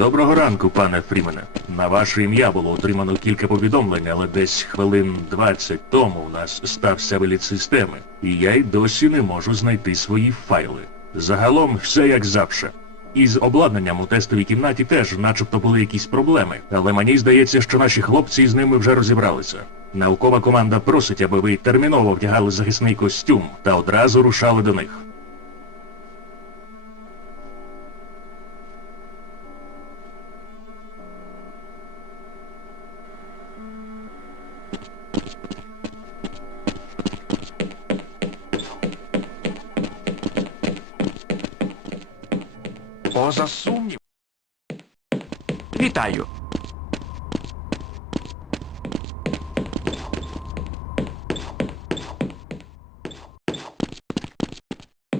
Доброго ранку, пане Фрімене. На ваше ім'я було отримано кілька повідомлень, але десь хвилин 20 тому в нас стався виліт системи, і я й досі не можу знайти свої файли. Загалом все як завше. Із обладнанням у тестовій кімнаті теж начебто були якісь проблеми, але мені здається, що наші хлопці з ними вже розібралися. Наукова команда просить, аби ви терміново вдягали захисний костюм та одразу рушали до них. Поза сумнів. Вітаю.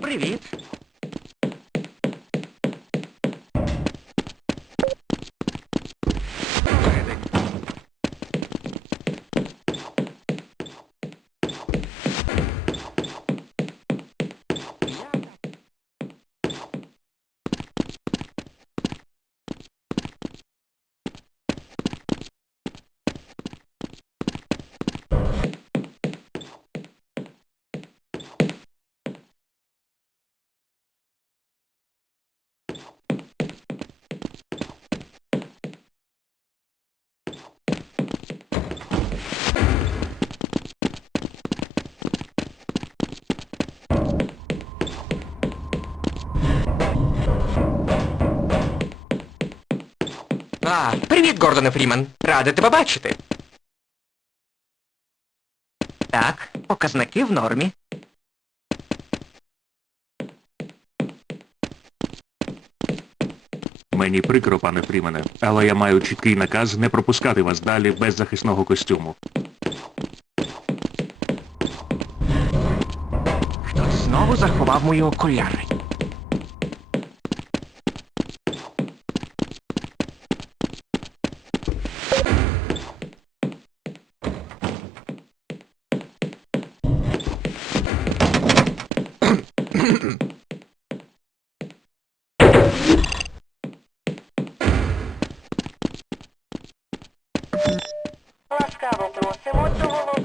Привіт. Привіт, Гордоне Фрімен. Радий тебе бачити. Так, показники в нормі. Мені прикро, пане Фрімене, але я маю чіткий наказ не пропускати вас далі без захисного костюму. Хтось знову заховав мої окуляри.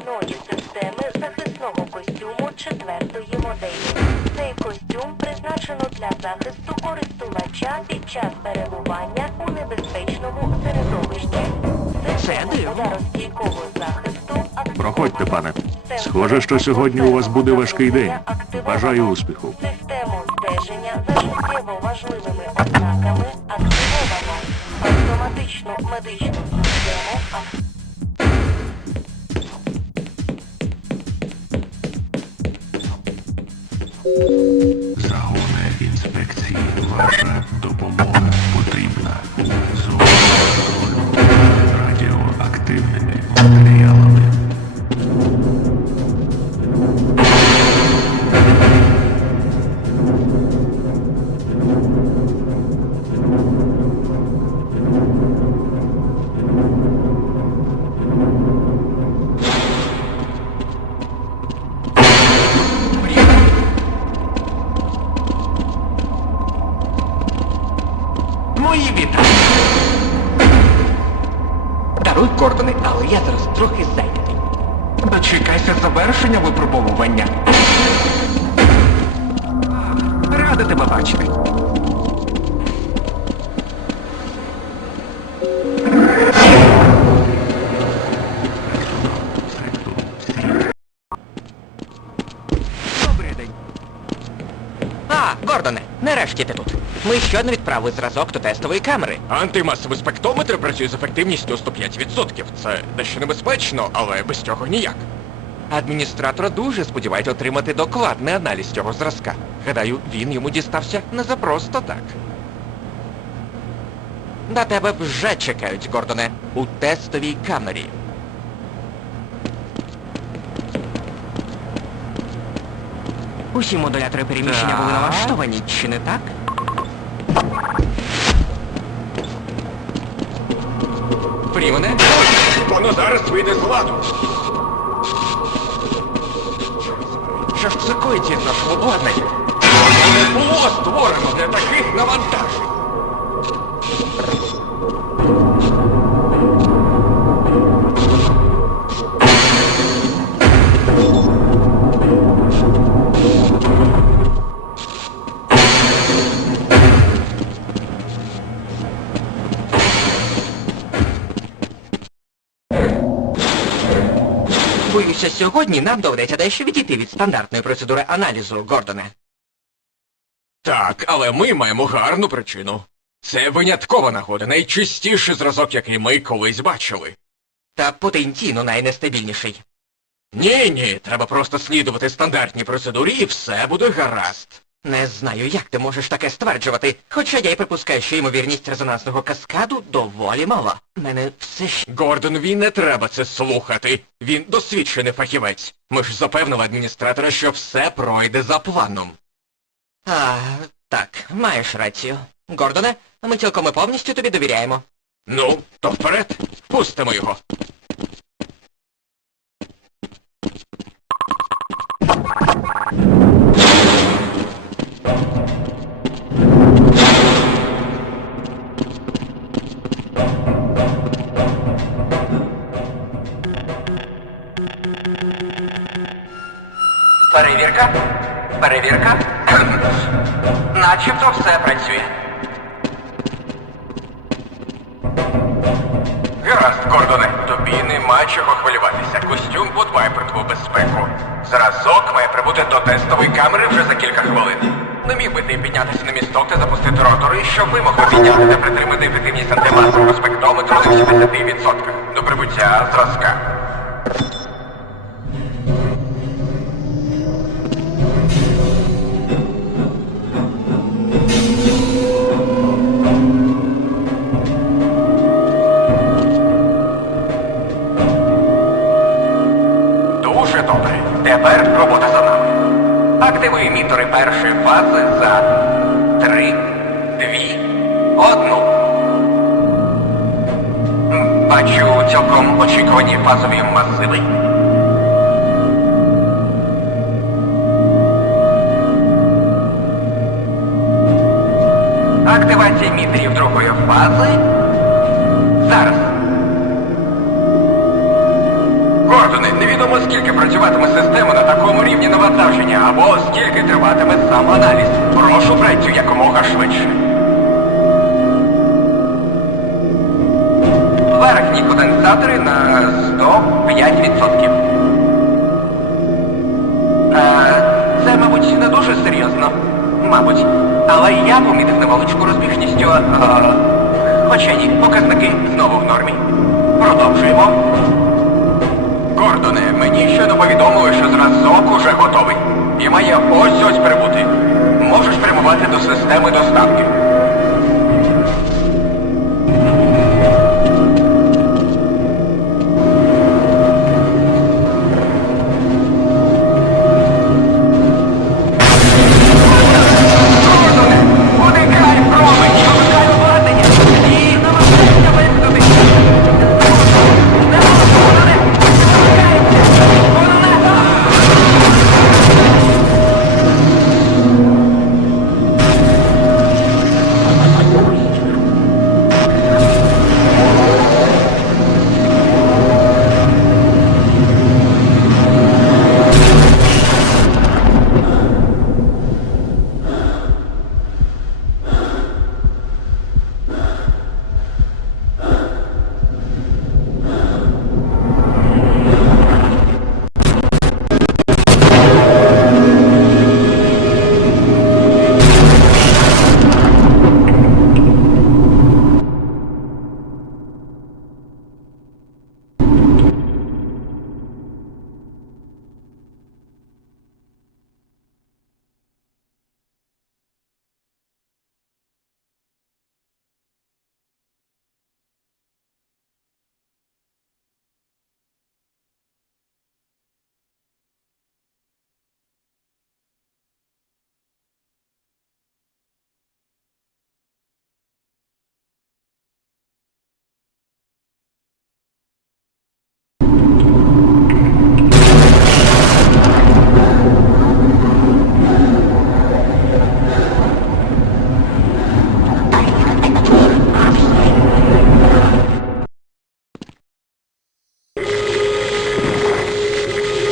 До системи захисного костюму четвертої моделі. Цей костюм призначено для захисту користувача під час перебування у небезпечному середовищі. Це дивно. ударостійкого захисту Проходьте, пане. Схоже, що сьогодні у вас буде важкий день. Бажаю успіху. Систему стеження за життєво важливими ознаками активовано. Автоматичну медичну систему активовано. Música Мої вітання. Даруй, Гордоне, але я зараз трохи зайнятий. Дочекайся завершення випробовування. Рада тебе бачити. Добрий день. А, Гордоне, нарешті ти тут. Ми щойно відправили зразок до тестової камери. Антимасовий спектрометр працює з ефективністю 105%. Це дещо небезпечно, але без цього ніяк. Адміністратор дуже сподівається отримати докладний аналіз цього зразка. Гадаю, він йому дістався не за просто так. На тебе вже чекають, Гордоне, у тестовій камері. Усі модулятори переміщення були Так. налаштовані, чи не так? Фрімене? Воно зараз вийде з ладу. Що ж це коїться з нашого обладнання? Було створено для таких навантажень. Сьогодні нам доведеться дещо відійти від стандартної процедури аналізу, Гордоне. Так, але ми маємо гарну причину. Це виняткова нагода, найчистіший зразок, який ми колись бачили. Та потенційно найнестабільніший. Ні, ні, треба просто слідувати стандартній процедурі і все буде гаразд. Не знаю, як ти можеш таке стверджувати, хоча я й припускаю, що ймовірність резонансного каскаду доволі мала. Мене все ще... Гордон, він не треба це слухати. Він досвідчений фахівець. Ми ж запевнили адміністратора, що все пройде за планом. А, так, маєш рацію. Гордоне, ми цілком і повністю тобі довіряємо. Ну, то вперед, пустимо його. Перевірка? Перевірка? Начебто все працює. Гаразд, Гордоне, тобі нема чого хвилюватися. Костюм подбає про твою безпеку. Зразок має прибути до тестової камери вже за кілька хвилин. Не міг би ти піднятися на місток та запустити ротори, щоб ви могли підняти та притримати ефективність антимасового спектрометру на 70%. До прибуття зразка. Активуй першої фази за три, дві, одну. М, Бачу цілком очікувані фазові масиви. Активація емітерів другої фази. Зараз. Скільки працюватиме система на такому рівні навантаження, або скільки триватиме сам аналіз. Прошу працю якомога швидше. Верхні конденсатори на 105%. Е, це, мабуть, не дуже серйозно. Мабуть. Але я помітив невеличку розбіжністю. Е, хоча ні, показники знову в нормі. Продовжуємо. Гордоне, мені щойно повідомили, що зразок уже готовий. І має ось ось прибути. Можеш прямувати до системи доставки.